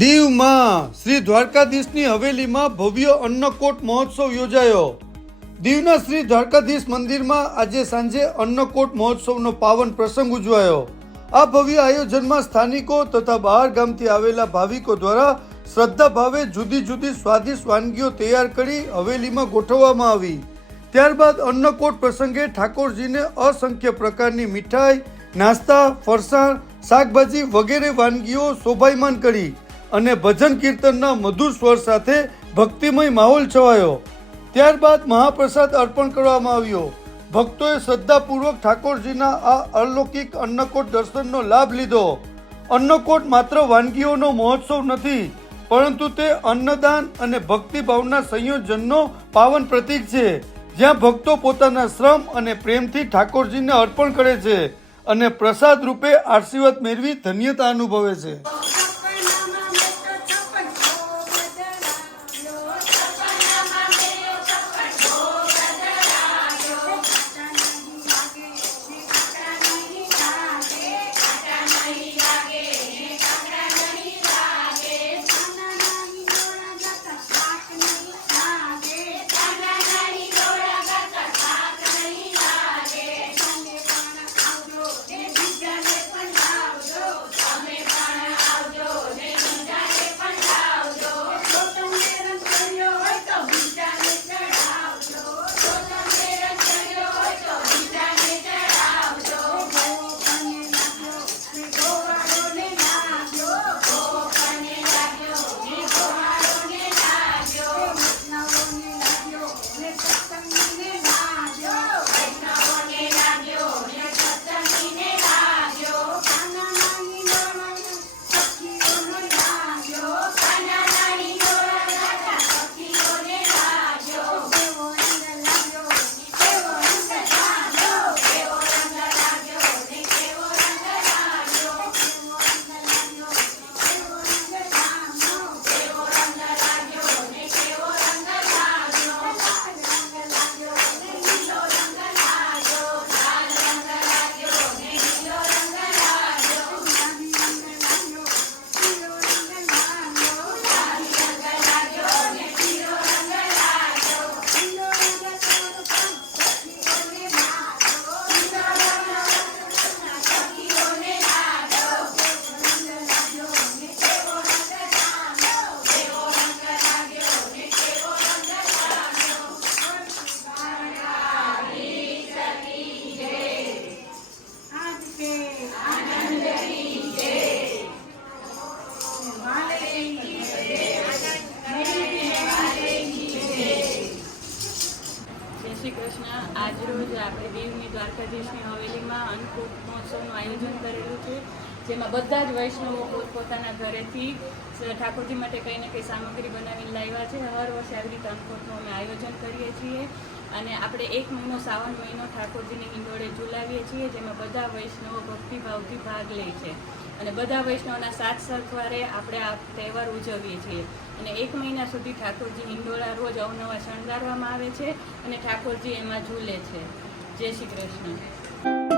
દીવમાં શ્રી દ્વારકાધીશની હવેલીમાં ભવ્ય અન્નકોટ મહોત્સવ યોજાયો. દીવના શ્રી દ્વારકાધીશ મંદિરમાં આજે સાંજે અન્નકોટ મહોત્સવનો પાવન પ્રસંગ ઉજવાયો. આ ભવ્ય આયોજનમાં સ્થાનિકો તથા બહાર ગામથી આવેલા ભાવિકો દ્વારા શ્રદ્ધા ભાવે જુદી જુદી સ્વાદિષ્ટ વાનગીઓ તૈયાર કરી હવેલીમાં ગોઠવવામાં આવી. ત્યારબાદ અન્નકોટ પ્રસંગે ઠાકોરજીને અસંખ્ય પ્રકારની મીઠાઈ, નાસ્તા, ફરસાણ, શાકભાજી વગેરે વાનગીઓ શોભાયમાન કરી. અને ભજન કીર્તનના મધુર સ્વર સાથે ભક્તિમય માહોલ છવાયો. ત્યારબાદ મહાપ્રસાદ અર્પણ કરવામાં આવ્યો. ભક્તોએ શ્રદ્ધાપૂર્વક ઠાકોરજીના આ અલૌકિક અન્નકોટ દર્શનનો લાભ લીધો. અન્નકોટ માત્ર વાનગીઓનો મહોત્સવ નથી, પરંતુ તે અન્નદાન અને ભક્તિભાવના સંયોજનનો પાવન પ્રતીક છે, જ્યાં ભક્તો પોતાના શ્રમ અને પ્રેમથી ઠાકોરજીને અર્પણ કરે છે અને પ્રસાદ રૂપે આશીર્વાદ મેળવી ધન્યતા અનુભવે છે. શ્રી કૃષ્ણ. આજરોજ આપણે દેવની દ્વારકાધીશની હવેલીમાં અન્નકૂટ મહોત્સવનું આયોજન કરેલું છે, જેમાં બધા જ વૈષ્ણવો પોતપોતાના ઘરેથી ઠાકોરજી માટે કંઈ ને કંઈ સામગ્રી બનાવીને લાવ્યા છે. હર વર્ષે આવી રીતે અન્નકૂટનું અમે આયોજન કરીએ છીએ અને આપણે એક મહિનો, શ્રાવણ મહિનો ઠાકોરજીની હિંડોળે ઝુલાવીએ છીએ, જેમાં બધા વૈષ્ણવો ભક્તિભાવથી ભાગ લે છે. અને બધા વૈષ્ણવના સાત સથવારે આપણે આ તહેવાર ઉજવીએ છીએ. અને એક મહિના સુધી ઠાકોરજી હિંડોળા રોજ અવનવા શણગારવામાં આવે છે અને ઠાકોરજી એમાં ઝૂલે છે. જય શ્રી કૃષ્ણ.